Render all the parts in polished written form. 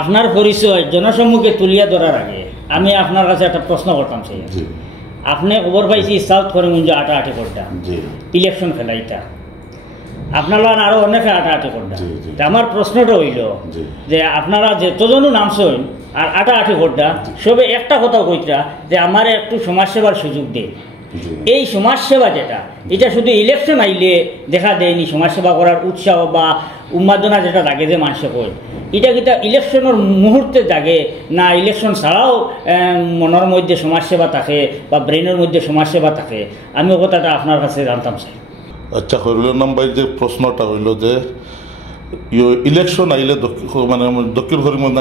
আপনার পরিচয় জনসম্মুখে তুলিয়া ধরার আগে আমি আপনার কাছে একটা প্রশ্ন করতাম সেই আপনি খবর পাইছি সাউথ করিমগঞ্জ আটাআটি করটা ইলেকশন খেলাইটা আপনারা আরো অনেকে আটাআটি করটা আমার প্রশ্নটা হইল যে আপনারা যতজনও নামছেন আর আটাআটি করটা সবে একটা কথা কইতা যে আমার একটু সমাজসেবার সুযোগ দেয়। এই সমাজসেবা যেটা এটা শুধু ইলেকশন আইলে দেখা দেয়নি, সমাজসেবা করার উৎসাহ বা উন্মাদনা যেটা লাগে যে মানুষে কয় এটা কিটা ইলেকশনের মুহূর্তে জাগে না ইলেকশন ছাড়াও মনের মধ্যে সমাজসেবা থাকে বা ব্রেনের মধ্যে সমাজসেবা থাকে, আমি ও কথাটা আপনার কাছে জানতাম চাই। আচ্ছা, হইল নাম্বার যে প্রশ্নটা হইল যে ইলেকশন আইলে মানে দক্ষিণ করিমগঞ্জ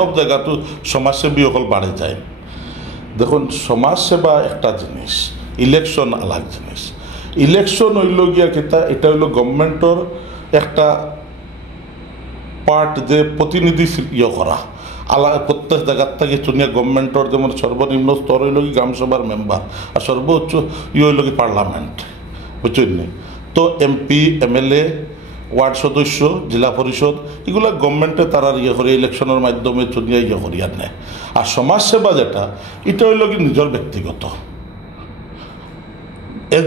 সব জায়গাতো সমাজসেবী সকল বাড়ে যায়। দেখুন, সমাজসেবা একটা জিনিস, ইলেকশন আলাগ জিনিস। ইলেকশন হইল গিয়া কিতা, এটা হইল গভর্নমেন্টর একটা পার্ট যে প্রতিনিধি করা আলাদা প্রত্যেক জায়গার থেকে চুনিয়া গভর্নমেন্টর যেমন সর্বনিম্ন স্তর হইল কি গ্রামসভার মেম্বার আর সর্বোচ্চ হইল কি পার্লামেন্ট, বুঝছেন? তো এমপি, এমএলএ, ওয়ার্ড সদস্য, জেলা পরিষদ এগুলো গভর্নমেন্টে তারা করে ইলেকশনের মাধ্যমে চুনিয়া করিয়ার নেয়। আর সমাজসেবা যেটা এটা হইল কি নিজের ব্যক্তিগত।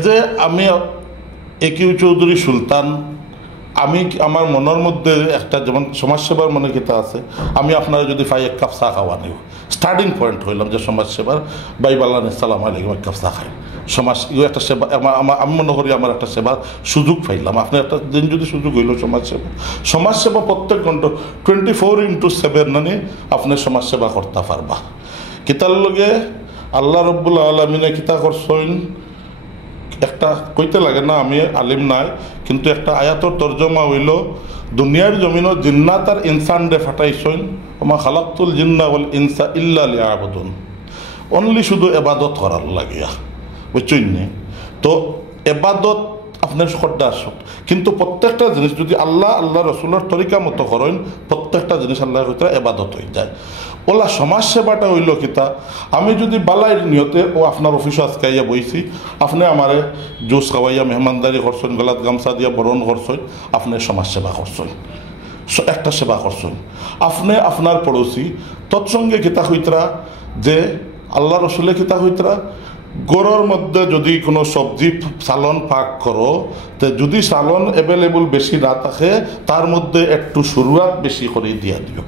যে আমি একিউ চৌধুরী সুলতান, আমি আমার মনের মধ্যে একটা যেমন সমাজসেবার মনে কিতা আছে, আমি আপনারা যদি পাই এক কাপ চা খাওয়া নিব, স্টার্টিং পয়েন্ট হইলাম যে সমাজসেবার বাইবাল্লাহ সালাম আলাইকুম এক কাপ চা খাই, সমাজ একটা সেবা আমি মনে করি আমার একটা সেবার সুযোগ পাইলাম। আপনার একটা দিন যদি সুযোগ হইল সমাজসেবা প্রত্যেক ঘন্টা 24/7 মানে আপনি সমাজসেবা করতে পারবা। কিতার লগে আল্লাহ রব্বুল আলমিনে কিতা করছেন একটা কইতে লাগে না, আমি আলিম নাই, কিন্তু একটা আয়াতর তর্জমা হইল দুনিয়ার জমিনও জিন্নাত আর ইনসান রে ফাটাইছেন ওমা খালাকতুল জিন্না ওয়াল ইনসা ইল্লা লিয়াবুদুন, অনলি শুধু এবাদত করার লাগিয়া, বুঝছেন? তো এবাদত আপনার সর্দা আসত, কিন্তু প্রত্যেকটা জিনিস যদি আল্লাহ রসুলের তরিকা মতো করেন প্রত্যেকটা জিনিস আল্লাহর ভিতরে এবাদত হয়ে যায়। ওলা সমাজসেবাটা হইল কিতা, আমি যদি বালাইয়ের নিয়তে ও আপনার অফিসে আজকে আইয়া বইছি, আপনি আমারে জুস খাওয়াইয়া মেহমানদারি করছেন, গলাত গামছা দিয়া বরণ করছেন, আপনি সমাজসেবা করছেন, একটা সেবা করছেন। আপনি আপনার পড়োশি তৎসঙ্গে কিতা হইতরা যে আল্লাহ রসুলে কিতা হইতরা গরুর মধ্যে যদি কোনো সবজি সালন পাক করো, তো যদি সালন অ্যাভেলেবল বেশি না থাকে তার মধ্যে একটু শুরুয়াত বেশি করে দিয়া দিও।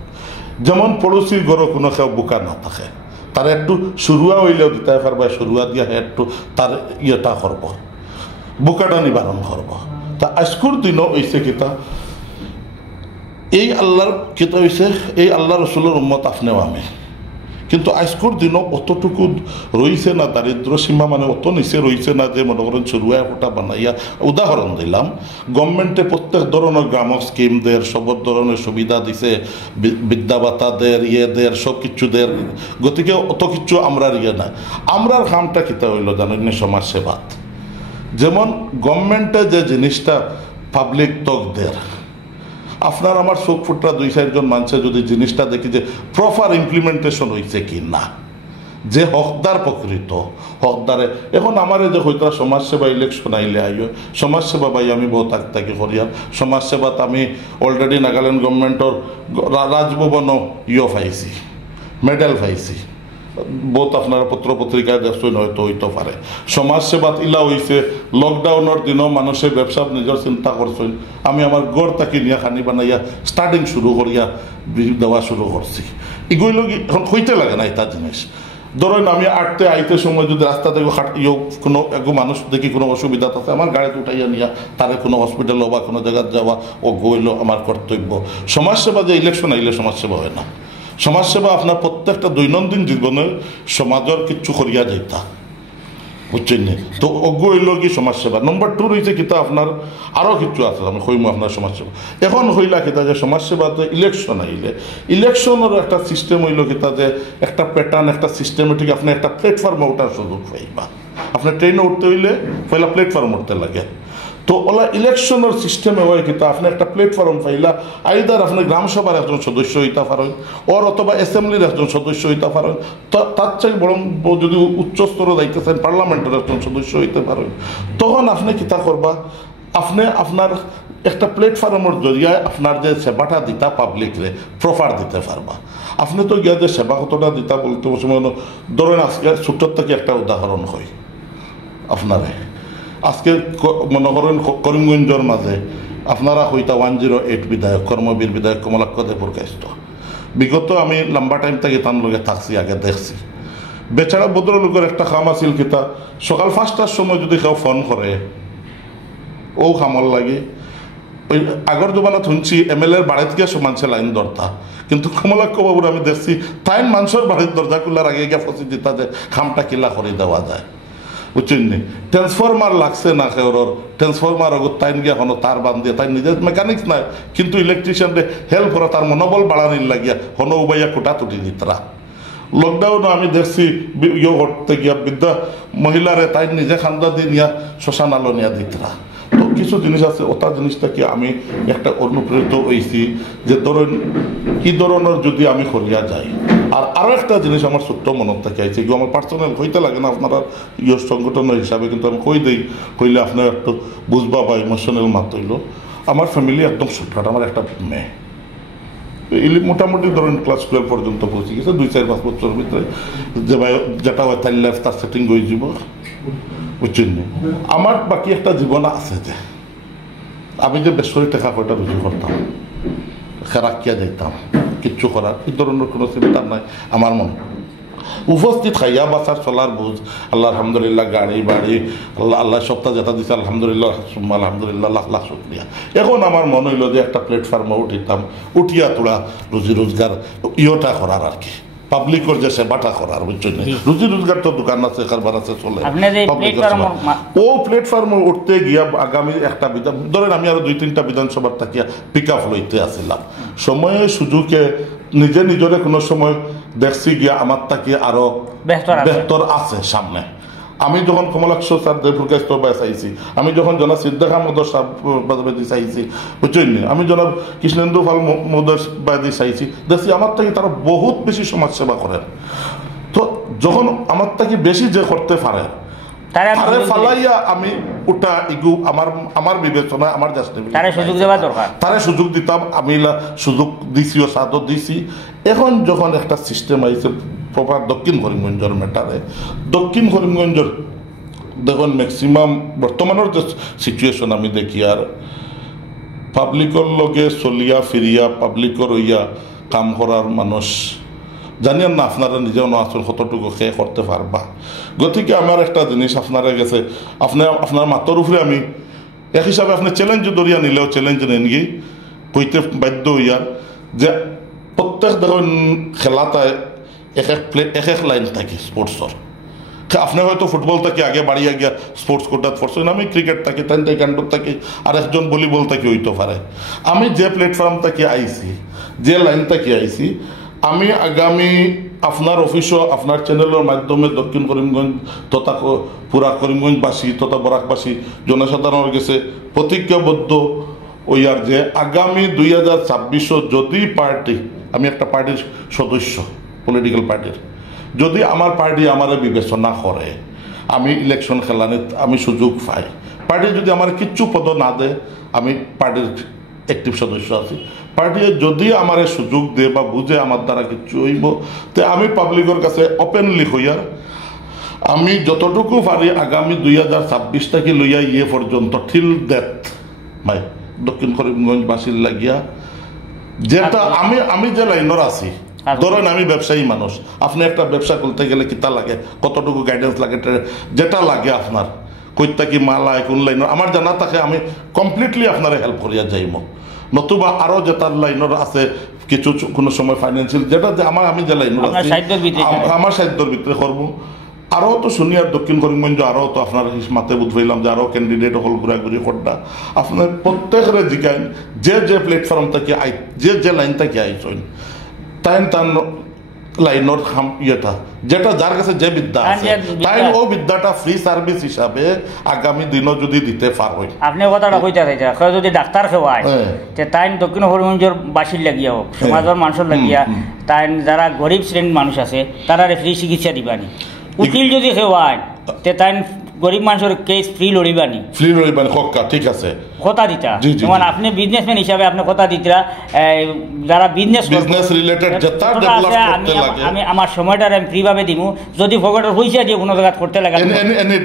যেমন পড়োশির গরু কোনো কেউ বোকা না থাকে, তার একটু শুরুয়া হইলেও দিতে পারবা, শুরুয়া দিয়া একটু তার ইয়েটা করব, বোকাটা নিবারণ করব। তা আজকুর দিনও হয়েছে কিতা, এই আল্লাহর কিতা হয়েছে, এই আল্লাহ রসুলের উম্মত আপনিও আমি, কিন্তু আজকের দিনও অতটুকু রয়েছে না, দারিদ্র সীমা মানে অত নিচে রয়েছে না যে মনে করেন চুরুয়া ফোটা বানাইয়া। উদাহরণ দিলাম, গভর্নমেন্টে প্রত্যেক ধরনের গ্রামক স্কিম দের, সব ধরনের সুবিধা দিছে, বিদ্যাভাতা দের, দের সব কিছু দের, গতিকে অত কিছু আমরা না। আমরার কামটা কিতা হইল জানেন, সমাজসেবা। যেমন গভর্নমেন্টে যে জিনিসটা পাবলিক তক দের, আপনার আমার চোখ ফুটরা 2-4 মানুষে যদি জিনিসটা দেখি যে প্রপার ইমপ্লিমেন্টেশন হয়েছে কি না, যে হকদার প্রকৃত হকদারে। এখন আমার যে হইতা সমাজসেবা ইলেকশন আইলে আইও সমাজসেবা ভাই আমি বহুত আগ থেকে করিয়ার সমাজসেবাত আমি অলরেডি নাগাল্যান্ড গভর্নমেন্টর রাজভবনও পাইছি, মেডেল পাইছি, বহুত আপনারা পত্র পত্রিকায় দেখছেন, হয়তো হইতে পারে। সমাজসেবাত ইলা হয়েছে লকডাউনের দিনও মানুষের ব্যবসা নিজের চিন্তা করছেন, আমি আমার গড় তাকে নিয়ে খানি বানাইয়া স্টার্টিং শুরু করিয়া দেওয়া শুরু করছি। এগুলো এখন হইতে লাগে না এটা জিনিস। ধরেন আমি আইতে সময় যদি রাস্তা থেকে কোনো একগো মানুষ দেখি কোনো অসুবিধা থাকে, আমার গাড়িতে উঠাইয়া নিয়া তারে কোনো হসপিটাল বা কোনো জায়গায় যাওয়া ও গইল আমার কর্তব্য। সমাজসেবা যে ইলেকশন আইলে সমাজসেবা হয় না, সমাজসেবা আপনার প্রত্যেকটা দৈনন্দিন জীবনে সমাজের কিচ্ছু করিয়া যাইতা, বুঝছেন? তো অজ্ঞ হইল কি সমাজসেবা। নম্বর 2 রয়েছে কিতা আপনার আরও কিছু আছে, আমি কইমু আপনার সমাজসেবা। এখন হইলা কিতা যে সমাজসেবাতে ইলেকশন আইলে ইলেকশনের একটা সিস্টেম হইল কিতা যে একটা প্যাটার্ন, একটা সিস্টেমেটিক আপনি একটা প্ল্যাটফর্মে ওঠার সুযোগ পাইবা। আপনার ট্রেনে উঠতে হইলে পয়লা প্ল্যাটফর্ম উঠতে লাগে, তো ওলা ইলেকশনের সিস্টেমে হয় কিন্তু আপনি একটা প্ল্যাটফর্ম পাইলা, আইদার আপনি গ্রামসভার একজন সদস্য হইতে পারেন ওর অথবা অ্যাসেম্বলির একজন সদস্য হইতে পারেন, তার চাই বরং যদি উচ্চ স্তরে যাইতেছেন পার্লামেন্টের একজন সদস্য হইতে পারেন। তখন আপনি কিতা করবা, আপনি আপনার একটা প্ল্যাটফর্মের জরিয়ায় আপনার যে সেবাটা দিতা পাবলিকরে প্রপার দিতে পারবা। আপনি তো গিয়া যে সেবা কতটা দিতা বলতে সময় ধরেন আজকে ছোট্ট থেকে একটা উদাহরণ হয় আপনারে, আজকে মনে করেন করিমগঞ্জের মাঝে আপনারা হইতা 108 বিধায়ক কর্মবীর বিধায়ক কমলাক্ষ দেবপুর কাস্ত বিগত আমি লম্বা টাইম থেকে তার লগে থাকছি, আগে দেখছি বেচারা ভদ্রলোকের একটা খাম আছিল কিতা সকাল 5টার সময় যদি কেউ ফোন করে ও খামল লাগে। ওই আগর জমানাত শুনছি MLA-র বাড়িতে গিয়ে মানুষের লাইন ধরতা, কিন্তু কমলাক্ষ বাবুর আমি দেখছি তাই মানুষের বাড়ির দরজা খোলার আগে গিয়ে ফসি দিতা যে খামটা কিলা করে দেওয়া যায়, বুঝছেন নি? ট্রান্সফরমার লাগছে না কেউর, ট্রান্সফরমার আগত তাই গিয়া হনো তার বান দিয়ে তাই নিজের মেকানিক্স নাই, কিন্তু ইলেকট্রিশিয়ানরে হেল্প করা তার মনোবল বাড়ানির লাগিয়া হনো উবাইয়া কোটা তুটি দিতরা। লকডাউনে আমি দেখছি ইয়ে করতে গিয়া বৃদ্ধা মহিলারে তাই নিজে খান্দা দিয়ে নিয়া শ্মশান আলো নিয়া দিতরা। তো কিছু জিনিস আছে ওটা জিনিসটাকে আমি একটা অনুপ্রেরিত হয়েছি যে ধরেন কি ধরনের যদি আমি করিয়া যাই। আর আরও একটা জিনিস আমার ছোট্ট মনত থেকে আইছে, এগুলো আমার পার্সোনাল হইতে লাগে না আপনারা ইয়ে সংগঠনের হিসাবে, কিন্তু আমি কই দিই কইলে আপনার একটু বুঝবা বা ইমোশনাল মাত হইল। আমার ফ্যামিলি একদম ছোটখাট, আমার একটা মেয়ে মোটামুটি ধরেন ক্লাস 12 পর্যন্ত পৌঁছে গেছে, 2-4-5 বছরের ভিতরে যে ভাই যেটা হয় তার লাইফ তার সেটিং হয়ে যাব, বুঝছেন। আমার বাকি একটা জীবন আছে যে আমি যে বেসরকারি টাকা কয়টা রুজি করতাম, খেরাকিয়া যাইতাম, কিচ্ছু করার এই ধরনের কোনো চিন্তা নাই আমার মনে। উপস্থিত খাইয়া বাসার চলার বুঝ আল্লাহ আলহামদুলিল্লাহ, গাড়ি বাড়ি আল্লাহ সপ্তাহ যেটা দিচ্ছে আলহামদুলিল্লাহ আলহামদুলিল্লাহ, লাখ লাখ শুক্রিয়া। এখন আমার মনে হইলো যে একটা প্ল্যাটফর্মে উঠিতাম, উঠিয়া তোলা রুজি রোজগার ইয়েটা করার আর কি, পাবলিকের যে সেবাটা করার, বুঝছেন। রুজি রোজগার তো দোকান আছে, কারবার আছে, চলে। ও প্ল্যাটফর্মে উঠতে গিয়া আগামী একটা বিধান ধরেন আমি আরো 2-3টা বিধানসভার তাকিয়া পিক আপ লইতে আসছিলাম, সময়ে সুযোগে নিজে নিজরে কোনো সময় দেখছি গিয়া আমার তাকে আরো বেহতর আছে সামনে। আমি যখন কমলাক্ষ স্যার দেবপুর কাস্ত চাইছি, আমি যখন জনাব সিদ্দিক আহমদ সাহেব চাইছি, বুঝছেন, আমি জনাব কৃষ্ণেন্দু পাল মোদী চাইছি, দেখছি আমার থেকে তারা বহুত বেশি সমাজ সেবা করেন। তো যখন আমার থেকে বেশি যে করতে পারে তারে ফালাইয়া আমি ওটা ইগু আমার বিবেচনায় আমার তারে সুযোগ দিতাম, আমি সুযোগ দিছিও, সাদও দিছি। এখন যখন একটা সিস্টেম আইছে প্রপার দক্ষিণ করিমগঞ্জের ম্যাটারে, দক্ষিণ করিমগঞ্জের দেখুন ম্যাক্সিমাম বর্তমানের যে সিচুয়েশন আমি দেখি, আর পাবলিকর লগে চলিয়া ফিরিয়া পাবলিকর হইয়া কাম করার মানুষ জানিয়েন না আপনারা নিজেও না আসল কতটুকু খেয়ে করতে পারবা। গতিকে আমার একটা জিনিস আপনারা গেছে, আপনার মাথার উপরে আমি এক হিসাবে আপনি চ্যালেঞ্জ দরিয়া নিলেও চ্যালেঞ্জ নেন গিয়ে কইতে বাধ্য হইয়ার যে প্রত্যেক দেখুন খেলাটায় এক এক লাইন থাকে স্পোর্টসর। আপনি হয়তো ফুটবল থেকে আগে বাড়িয়ে গিয়া স্পোর্টস কোটাত পড়ছেন, আমি ক্রিকেট থাকি, টাইকান্ডো থাকি, আর একজন ভলিবল থেকে হইতে পারে। আমি যে প্ল্যাটফর্ম থেকে আইছি, যে লাইন থেকে আইছি, আমি আগামী আপনার অফিসও আপনার চ্যানেলের মাধ্যমে দক্ষিণ করিমগঞ্জ তথা পুরা করিমগঞ্জবাসী তথা বরাকবাসী জনসাধারণের কাছে প্রতিজ্ঞাবদ্ধ ওইয়ার যে আগামী 2026 যদি পার্টি, আমি একটা পার্টির সদস্য, পলিটিক্যাল পার্টির, যদি আমার পার্টি আমারে বিবেচনা করে, আমি ইলেকশন খেলানিত আমি সুযোগ পাই, পার্টি যদি আমার কিচ্ছু পদ না দেয়, আমি পার্টির অ্যাক্টিভ সদস্য আছি, পার্টি যদি আমার সুযোগ দে বা বুঝে আমার দ্বারা কিছু হইব, তো আমি পাবলিকের কাছে ওপেনলি হইয়া আমি যতটুকু পারি আগামী 2026 থেকে লইয়া ইয়ে পর্যন্ত ঠিল ডেথ ভাই দক্ষিণ করিমগঞ্জবাসীর লাগিয়া যেটা আমি যে লাইনের আছি। ধরেন আমি ব্যবসায়ী মানুষ, আপনি একটা ব্যবসা করতে গেলে কিতা লাগে, কতটুকু গাইডেন্স লাগে, যেটা লাগে আপনার কইতা কি মাল আয় কোন লাইনের আমার জানা থাকে, আমি কমপ্লিটলি আপনারা হেল্প করিয়া যাইব। নতুবা আরো যে তার লাইনের আছে কিছু কোনো সময় ফাইন্যান্সিয়াল যেটা আমি যে লাইনের আছি আমার সাহিত্যের ভিতরে করবো। আরও তো শুনি আর দক্ষিণ করিমগঞ্জ আরও তো আপনার মাতে বুঝ পাইলাম যে আরও ক্যান্ডিডেট হল ঘুরাঘুরি করটা আপনার প্রত্যেকের জিজ্ঞান যে প্ল্যাটফর্ম থেকে যে লাইন থেকে আইসেন তার লাইনের ইয়েটা যেটা যার কাছে যে বিদ্যা আছে তাই ও বিদ্যাটা ফ্রি সার্ভিস হিসাবে আগামী দিনও যদি দিতে পারবেন। আপনি কথাটা কইতে চাইছেন যদি ডাক্তার খেওয়ায় তাই দক্ষিণ করিমগঞ্জের বাসীর লাগিয়া হোক, সমাজের মানুষের লাগিয়া, তাই যারা গরিব শ্রেণীর মানুষ আছে তারা ফ্রি চিকিৎসা দিবানি। উকিল যদি খেওয়ায় তাই গরিব মানুষের কেস ফ্রি লড়িবানি হক্কা ঠিক আছে কথা দিতা যেমন আপনি বিজনেসম্যান হিসাবে আপনি কথা দিতা যারা বিজনেস রিলেটেড যেটা ডেভেলপ করতে লাগে আমি আমার সময়টা আমি ফ্রিভাবে দিমু যদি ফগটের পয়সা দিয়ে কোনো জায়গা করতে লাগে এনি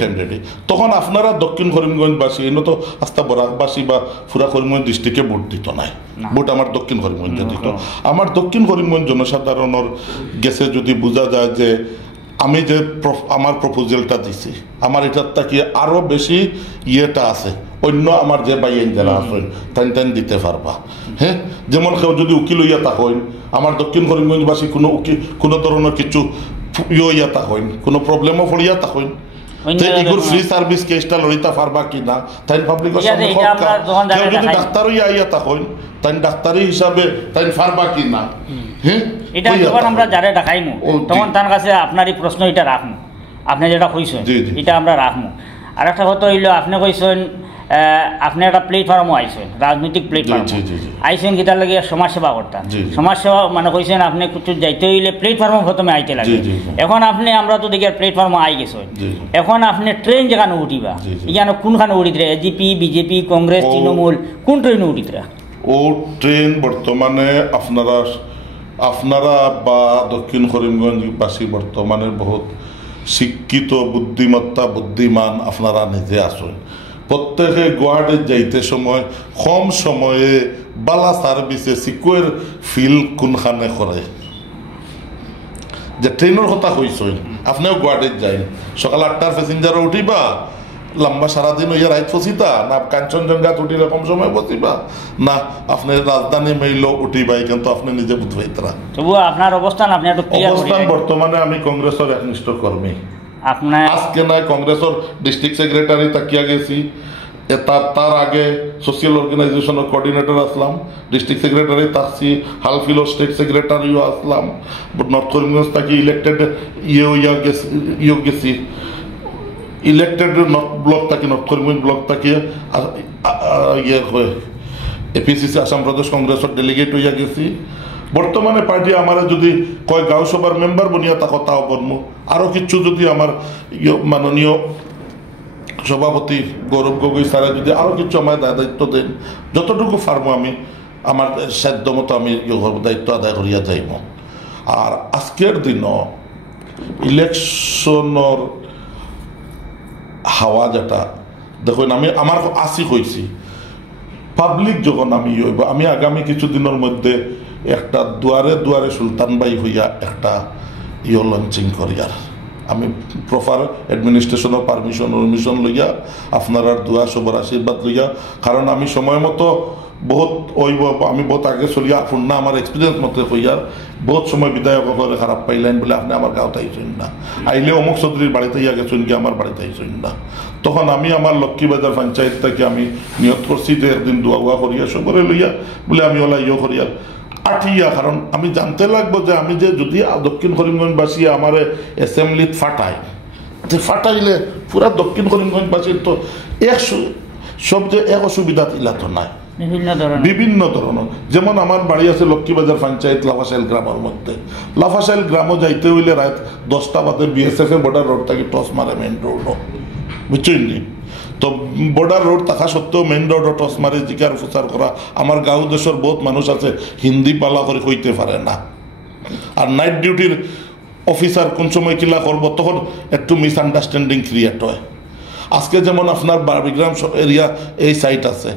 টাইম রেডি তখন আপনারা দক্ষিণ করিমগঞ্জবাসী এনে তো আস্তা বরাকবাসী বা পুরা করিমগঞ্জ ডিস্ট্রিক্টে ভোট দিত নাই ভোট আমার দক্ষিণ করিমগঞ্জে দিত আমার দক্ষিণ করিমগঞ্জ জনসাধারণের গেছে যদি বোঝা যায় যে আমি যে আমার প্রপোজালটা দিছি আমার এটার থেকে আরও বেশি ইয়েটা আছে অন্য আমার যে বাইন যারা আছেন টাইন দিতে পারবা হ্যাঁ যেমন কেউ যদি উকিল হইয়া থাকেন আমার দক্ষিণ করিমগঞ্জবাসী কোনো ধরনের কিছু ইয়া থাকেন কোনো প্রবলেমও পড়িয়া থাকেন এগুলো ফ্রি সার্ভিস কেসটা লড়িতে পারবা কিনা তাই পাবলিকের সামনে কেউ যদি ডাক্তার হইয়া আইয়া থাকেন তাই ডাক্তারি হিসাবে তাই পারবা কিনা হ্যাঁ এটা যখন আমরা যারা দেখাইমু তখন তার কাছে আপনার এই প্রশ্ন এটা রাখমু আপনি যেটা কইছেন এটা আমরা রাখমু আর একটা কথা হইল আপনি কইছেন আপনি একটা প্ল্যাটফর্মও আইছেন রাজনৈতিক প্ল্যাটফর্ম আইছেন কিতার লাগে সমাজসেবা করতা সমাজসেবা মানে কইছেন আপনি কিছু যাইতে হইলে প্ল্যাটফর্ম প্রথমে আইতে লাগে এখন আপনি আমরা তো দেখি প্ল্যাটফর্ম আই গেছেন এখন আপনি ট্রেন যেখানে উঠিবা এখানে কোনখানে উঠিতে এজিপি বিজেপি কংগ্রেস তৃণমূল কোন ট্রেনে উঠিতে ও ট্রেন বর্তমানে আপনারা বা দক্ষিণ করিমগঞ্জবাসী বর্তমানে বহুত শিক্ষিত বুদ্ধিমান আপনারা নিজে আসেন প্রত্যেকে গুয়াহাটির যাইতে সময় কম সময়ে বালা সার্ভিসে সিকুয়ের ফিল কোনখানে করে যে ট্রেনের কথা কইছেন আপনিও গুয়াহাটির যাই সকাল 8টার প্যাসেঞ্জারও উঠিবা লম্বা সারাদিন হইয়া রাইত ফসিতা না কাঞ্চনজঙ্ঘাত উঠিলে কম সময় বসিবা না আপনি রাজধানী মেইল উঠিবা কিন্তু আপনি নিজে বুঝবাইতরা তবুও আপনার অবস্থান আপনি একটু ক্লিয়ার অবস্থান বর্তমানে আমি কংগ্রেসের একনিষ্ঠ কর্মী আপনার আজকে নাই কংগ্রেসের ডিস্ট্রিক্ট সেক্রেটারি তাকিয়া গেছি তার আগে সোশিয়াল অর্গানাইজেশনের কোঅর্ডিনেটর আসলাম ডিস্ট্রিক্ট সেক্রেটারি থাকছি হালফিল স্টেট সেক্রেটারিও আসলাম নর্থ করিমগঞ্জ থেকে ইলেক্টেড ইয়ে গেছি ইলেক্টেড নর্থ ব্লক থেকে নর্থ করিমগঞ্জ ব্লক থেকে ইয়ে হয়ে এপিসিসি আসাম প্রদেশ কংগ্রেসের ডেলিগেট হইয়া গেছি বর্তমানে পার্টি আমার যদি কয় গাঁও সভার মেম্বার বনিয়া তা কথাও বলবো আরও কিছু যদি আমার মাননীয় সভাপতি গৌরব গগৈ স্যারে যদি আরও কিছু আমার দায়িত্ব দেন যতটুকু পারবো আমি আমার সাধ্য মতো আমি দায়িত্ব আদায় করিয়া যাইব আর আজকের দিনও ইলেকশনের হাওয়া যেটা দেখুন আমি আমার আসি হয়েছি পাবলিক যখন আমি আগামী কিছুদিনের মধ্যে একটা দুয়ারে সুলতান বাই হইয়া একটা লঞ্চিং করিয়ার আমি প্রপার অ্যাডমিনিস্ট্রেশনের পারমিশন লইয়া আপনার দুয়া সবার আশীর্বাদ লইয়া কারণ আমি সময় মতো আমি বহুত আগে চলিয়া পূর্ণ আমার এক্সপিরিয়েন্স মতো হইয়ার বহুত সময় বিধায়ক খারাপ পাইলেন বলে আপনি আমার গাঁৱত আইছেন না আইলে অমুক চৌধুরীর বাড়িতে ইয়া গেছেন কি আমার বাড়িতে আইছেন না তখন আমি আমার লক্ষ্মীবাজার পঞ্চায়েত থেকে আমি নিয়ত করছি যে একদিন দোয়া করিয়া সবরে লইয়া বলে আমি ওলা করিয়ার আঠিয়া কারণ আমি জানতে লাগবো যে আমি যে যদি দক্ষিণ করিমগঞ্জবাসী আমার অ্যাসেম্বলিত ফাটাইলে পুরা দক্ষিণ করিমগঞ্জবাসীর তো সব যে এক অসুবিধা ইলা তো নাই বিভিন্ন ধরনের যেমন আমার বাড়ি আছে লক্ষ্মীবাজার পঞ্চায়েত লাফাশাইল গ্রামের মধ্যে লাফাশাইল গ্রামও যাইতে হইলে রাত 10টা বাজে বিএসএফ এর বর্ডার রোড থেকে টস মারে মেইন রোড বুঝছেন নি তো বর্ডার রোড থাকা সত্ত্বেও মেইন রোড টস মারে জিকার প্রচার করা আমার গাঁও দেশের বহুত মানুষ আছে হিন্দি পালা করে কইতে পারে না আর নাইট ডিউটির অফিসার কোন সময় কিলা করবো তখন একটু মিসআন্ডারস্ট্যান্ডিং ক্রিয়েট হয় আজকে যেমন আপনার বারবিগ্রাম এরিয়া এই সাইট আছে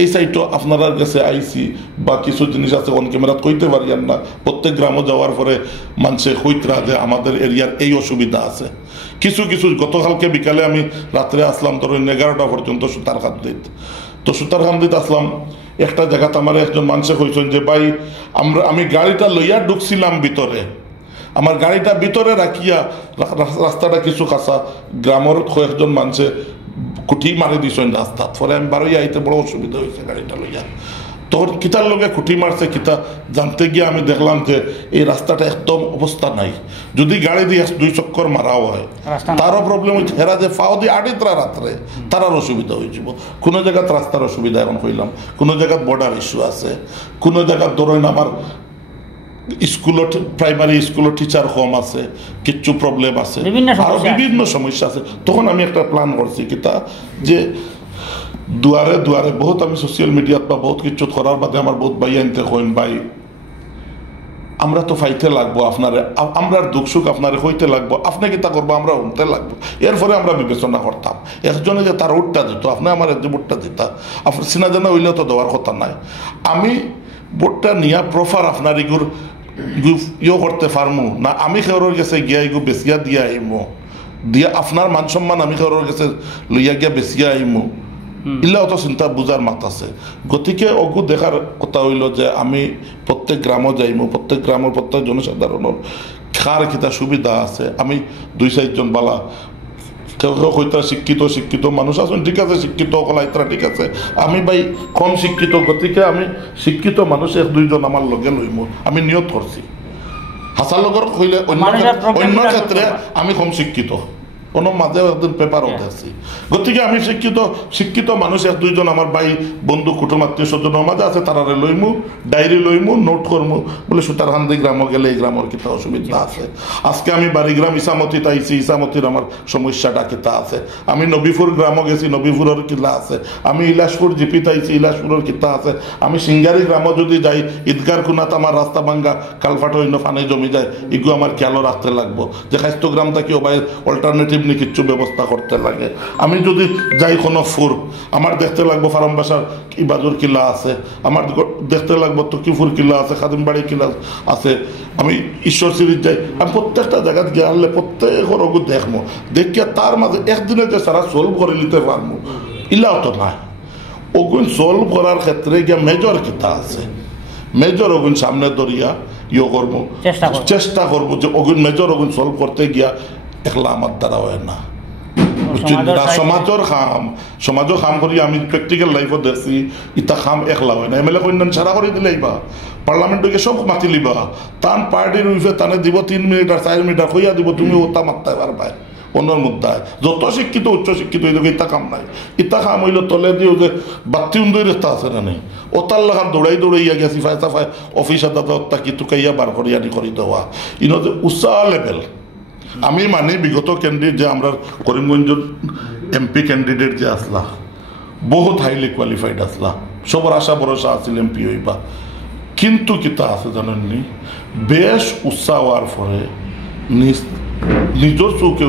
এই সাইটও আপনারা কাছে আইসি বা কিছু জিনিস আছে অন ক্যামেরা কইতে পারিয়ান না প্রত্যেক গ্রামও যাওয়ার পরে মানুষে কইতরা যে আমাদের এরিয়ার এই অসুবিধা আছে কিছু গতকালকে বিকালে আমি রাত্রে আসলাম ধরুন 11টা পর্যন্ত সুতারকান্দিত আসলাম একটা জায়গাতে আমার একজন মানুষে কইছেন যে ভাই আমি গাড়িটা লইয়া ঢুকছিলাম ভিতরে আমার গাড়িটা ভিতরে রাখিয়া রাস্তাটা কিছু কাঁচা গ্রামের কয়েকজন মানুষে কুঠি মারি দিছেন রাস্তা পরে আমি বারোই আইতে বড় অসুবিধা হয়েছে গাড়িটা লইয়া তখন কিতার লগে খুঁটি মারছে কিতা জানতে গিয়ে আমি দেখলাম যে এই রাস্তাটা একদম অবস্থা নাই যদি গাড়ি দিয়ে 2 চক্কর মারাও হয় তারও প্রবলেম হয়েছে হেরা যে ফাও দিয়ে আড়িতরা রাত্রে তারার অসুবিধা হয়েছিল কোনো জায়গাত রাস্তার অসুবিধা এখন হইলাম কোনো জায়গাত বর্ডার ইস্যু আছে কোনো জায়গাত ধরেন আমার স্কুলত প্রাইমারি স্কুলত টিচার কম আছে, কিচ্ছু প্রবলেম আছে, আরো বিভিন্ন সমস্যা আছে। তখন আমি একটা প্ল্যান করছি কিতা যে দুয়ারে দুয়ারে বহুত আমি সোশ্যাল মিডিয়াত বা বহুত কিছু করার বাদে আমার বহুত ভাই আনতে কইন ভাই আমরা তো ফাইতে লাগবো আপনারে, আমরা দুঃখ সুখ আপনারে হইতে লাগবো, আপনি কিতা করবো আমরা উঠতে লাগবো। এরপরে আমরা বিবেচনা করতাম একজনে যে তার উঠটা দিত, আপনি আমার যে বুটটা দিতা, আপনার চিনা জানা হইলেও তো দেওয়ার কথা নাই। আমি বুটটা নিয়া প্রফার আপনার এগুর ইয়ে করতে পারমু না, আমি খেওরের গেছে গিয়া এগু বেসিয়া দিয়া আইমু, দিয়া আপনার মান সম্মান আমি খেওরের গেছে লইয়া গিয়া বেসিয়া আইমু, ইল্লা অত চিন্তা বুঝার মাত আছে। গতিকে অগু দেখার কথা হইল যে আমি প্রত্যেক গ্রামও যাইমু, প্রত্যেক গ্রামের প্রত্যেক জনসাধারণের খার কিতা সুবিধা আছে। আমি 2-4 জন বালা কেউ কেউ হইতা শিক্ষিত মানুষ আছেন, ঠিক আছে, শিক্ষিত কলাইতরা ঠিক আছে, আমি ভাই কম শিক্ষিত, গতিকে আমি শিক্ষিত মানুষ 1-2 জন আমার লগে লইমু, আমি নিয়ত করছি। হাসার লগর হইলে অন্য ক্ষেত্রে আমি কম শিক্ষিত, কোনো মাঝে একদিন পেপারও দেখছি। গতিকে আমি শিক্ষিত মানুষ 1-2 জন আমার ভাই বন্ধু কুটুম আত্মীয় স্বজনের মাঝে আছে, তারারে লইমু, ডায়েরি লইমু, নোট করমু, বলে সুতারহান্দি গ্রামও গেলে এই গ্রামের কিতা অসুবিধা আছে। আজকে আমি বাড়িগ্রাম ইসামতিতে আইছি, ইসামতির আমার সমস্যাটা কিতা আছে। আমি নবীপুর গ্রামও গেছি, নবীপুরের কিলা আছে। আমি ইলাসপুর জিপিতে আইছি, ইলাসপুরের কিতা আছে। আমি সিঙ্গারি গ্রামও যদি যাই, ঈদগার কোনাত আমার রাস্তা ভাঙ্গা কালফাট হইন ফানে জমি যায়, ইগু আমার খেয়ালও রাখতে লাগবো যে খাইস্ত গ্রাম থেকে ওবাই অল্টারনেটিভ কিছু ব্যবস্থা করতে লাগে। আমি যদি যাই কোনো ফুর, আমার দেখতে লাগবো ফার্ম বাসার ইবাজুর কিলা আছে, আমার দেখতে লাগবো তকিফুর কিলা আছে, খাদিমবাড়ি কিলা আছে, আমি ঈশ্বর সিরিজ যাই, আমি প্রত্যেকটা জায়গায় গেলে প্রত্যেকের অগু দেখবো, দেখিয়া তার মাঝে একদিনে যে সারা সলভ করে নিতে পারবো ইলাও তো না। ওগুন সলভ করার ক্ষেত্রে গিয়া মেজর কিতা আছে, মেজর ওগুন সামনে ধরিয়া ইয়ে করবো, চেষ্টা করবো যে ওগুন মেজর ওগুন সলভ করতে গিয়া একলা আমার দ্বারা হয় না। সমাজের খাম করি আমি প্র্যাকটিক্যাল লাইফও দেখছি, ইটা খাম একলা হয় না। এমএলএ কন্যান সারা করে দিলেইবা, পার্লামেন্টকে সব মাতি লিবা, তান পার্টির উইফে তানে দিব 3 মিনিট আর 4 মিনিট আর হইয়া দিব, তুমি ওটা মাত্তায় পারবাই অন্যর মুদ্রায়। যত শিক্ষিত উচ্চ শিক্ষিত হইলে ইতা কাম নাই। ইতা খাম হইল তলে দিও যে বাত্তি উন্দই রেস্তা আছে না নেই, ওতার লাগান দৌড়াইয়া গিয়া সিফাই সাফাই অফিস আদালত কি টুকাইয়া বার করিয়া করে দেওয়া, ইনো যে উচ্চা লেভেল। আমি মানে বিগত ক্যান্ডিডেট যে আমরা করিমগঞ্জ এমপি ক্যান্ডিডেট যে আসলা, বহুত হাইলি কোয়ালিফাইড আসলা, সবার আশা ভরসা আছিল এমপি হইবা, কিন্তু কিতা আছে জানেননি, বেশ উৎসাহ হওয়ার পরে নিজের চোখে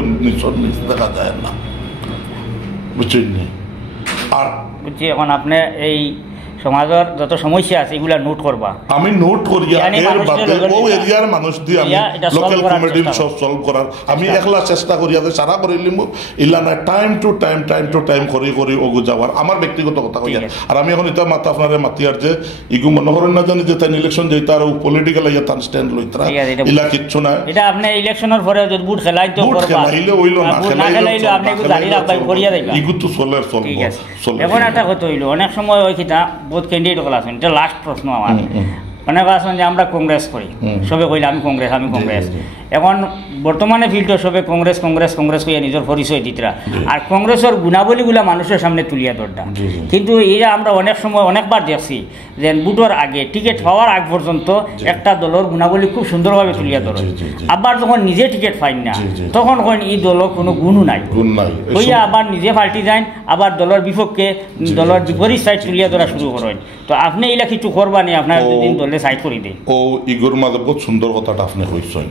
নিজ দেখা যায় না, বুঝছেন। আর বুঝছি, এখন আপনি এই সমাজের যত সমস্যা আছে এগুলা নোট করবা, আমি নোট করিয়া এর বাদে ও এরিয়ার মানুষ দিয়ে আমি লোকাল কমিটি সব সলভ করার আমি একলা চেষ্টা করিয়া সারা করে লিমু ইলা না টাইম টু টাইম করি ওগু যাওয়ার আমার ব্যক্তিগত কথা কইয়া। আর আমি এখন এটা মাথা আপনারে মাতিয়ার যে ইগু মনে করেন না জানি যে তাই ইলেকশন যেই তার পলিটিক্যাল ইয়া তার স্ট্যান্ড লইতরা ইলা কিচ্ছু না। এটা আপনি ইলেকশনের পরে যদি বুট খেলাই তো বুট খেলাইলে হইল না, খেলাইলে আপনি ইগু জানি রাখবাই করিয়া দিবা, ইগু তো সোলার সলভ। এখন একটা কথা হইল, অনেক সময় ওই কিতা বহুত ক্যান্ডিডেট গুলো আছেন, এটা লাস্ট প্রশ্ন আমার, অনেক আছেন যে আমরা কংগ্রেস করি, সবে কইলে আমি কংগ্রেস। এখন বর্তমানে ফিল্ডে সবে কংগ্রেস কইয়া নিজের পরিচয় দিতরা, আর কংগ্রেসের গুণাবলীগুলা মানুষের সামনে তুলিয়া ধরটা। কিন্তু এরা আমরা অনেক সময় অনেকবার দেখছি যে বুটোর আগে টিকিট পাওয়ার আগ পর্যন্ত একটা দলের গুণাবলী খুব সুন্দরভাবে তুলিয়া ধরে, আবার যখন নিজে টিকিট পাইন না তখন এই দলের কোনো গুণও নাই হইয়া আবার নিজে পাল্টি যান, আবার দলের বিপক্ষে দলের বিপরীত সাইড তুলিয়া ধরা শুরু করেন। তো আপনি এগুলা কিছু করবানি, আপনার দুদিন দলে সাইড করে দিন। ও ইগোর মাঝে বহুত সুন্দর কথাটা আপনি কইছেন।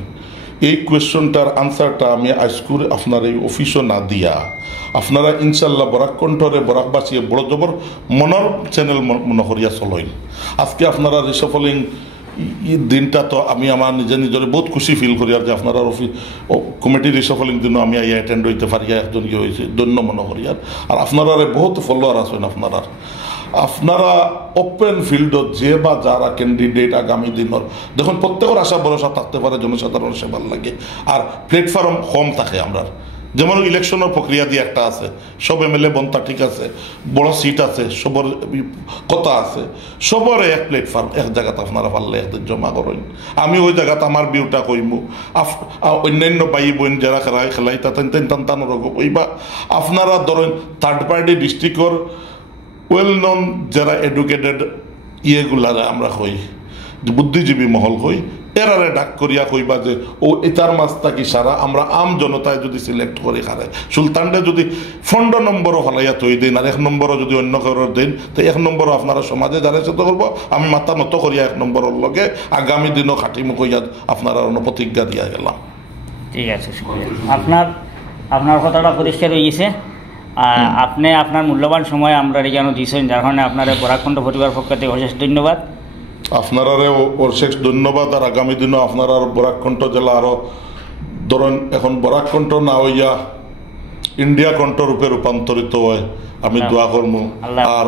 এই কোয়েশ্চনটার আনসারটা আমি আজকুর আপনার এই অফিসও না দিয়া আপনারা ইনশাল্লাহ বরাক কণ্ঠরে বরাকবাসী বড় জবর মনের চ্যানেল মনে করিয়া চলইন। আজকে আপনারা রিসফলিং দিনটা তো আমি আমার নিজের বহুত খুশি ফিল করি, আর যে আপনারা অফিস কমিটির রিসফলিং দিনও আমি অ্যাটেন্ড হইতে পারি, একজন কি হয়েছে ধন্য মনে করি। আর আপনারা বহুত ফলোয়ার আছেন, আপনারা ওপেন ফিল্ডত যে বা যারা ক্যান্ডিডেট আগামী দিনের দেখুন প্রত্যেকের আশা ভরসা থাকতে পারে জনসাধারণের সেবার লাগে, আর প্ল্যাটফর্ম কম থাকে। আমরা যেমন ইলেকশনের প্রক্রিয়া দিয়ে একটা আছে, সব এমএলএ বনতা ঠিক আছে, বড় সিট আছে, সবর কথা আছে, সবর এক প্ল্যাটফর্ম এক জায়গাতে আপনারা পারলে একদিন জমা করেন। আমি ওই জায়গাতে আমার বিউটা কইমু, অন্যান্য ভাই বোন যারা খেলাই তানোর কইবা। আপনারা ধরেন থার্ড পার্টি ডিস্ট্রিক্টর ওয়েল নন যারা এডুকেটেড ইয়েগুলারে আমরা কই বুদ্ধিজীবী মহল হই এরারে ডাক করিয়া কইবা যে ও এটার মাছটা কি সারা আমরা আম জনতায় যদি সিলেক্ট করি খারে সুলতানটা যদি ফন্ড নম্বরও হলাইয়া তৈ দিন আর 1 নম্বরও যদি অন্য কারোর দিন তো 1 নম্বরও আপনারা সমাজে যারা চেষ্টা করবো আমি মাথা নত করিয়া 1 নম্বরের লগে আগামী দিনও খাটিমু কইয়া আপনারা প্রতিজ্ঞা দিয়া গেলাম। ঠিক আছে, আপনার কথাটা পরিষ্কার হয়ে গেছে। আপনি আপনার মূল্যবান সময় আমরা এখানে দিয়েছেন, যার কারণে আপনার বরাকণ্ঠ পরিবার পক্ষ থেকে অশেষ ধন্যবাদ। আপনারারে অশেষ ধন্যবাদ। আর আগামী দিনও আপনারা বরাকণ্ঠ জেলা আরও ধরেন এখন বরাকণ্ঠ না হইয়া ইন্ডিয়া কণ্ঠ রূপে রূপান্তরিত হয় আমি দোয়া করবো আর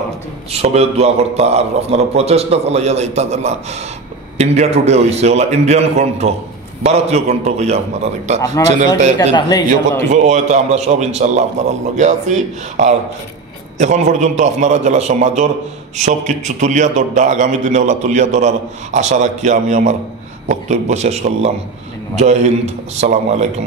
সবে দোয়া করতা আর আপনারা প্রচেষ্টা চালাইয়া যাইতা জেলা ইন্ডিয়া টুডে হয়েছে ওলা ইন্ডিয়ান কণ্ঠ ভারতীয় কণ্ঠ কইয়া আপনারা একটা চ্যানেলটা হয়তো আমরা সব ইনশাল্লাহ আপনারা লগে আছি। আর এখন পর্যন্ত আপনারা জেলা সমাজের সব কিছু তুলিয়া ধরডা আগামী দিনে ওলা তুলিয়া ধরার আশা রাখিয়া আমি আমার বক্তব্য শেষ করলাম। জয় হিন্দ, আসসালামু আলাইকুম।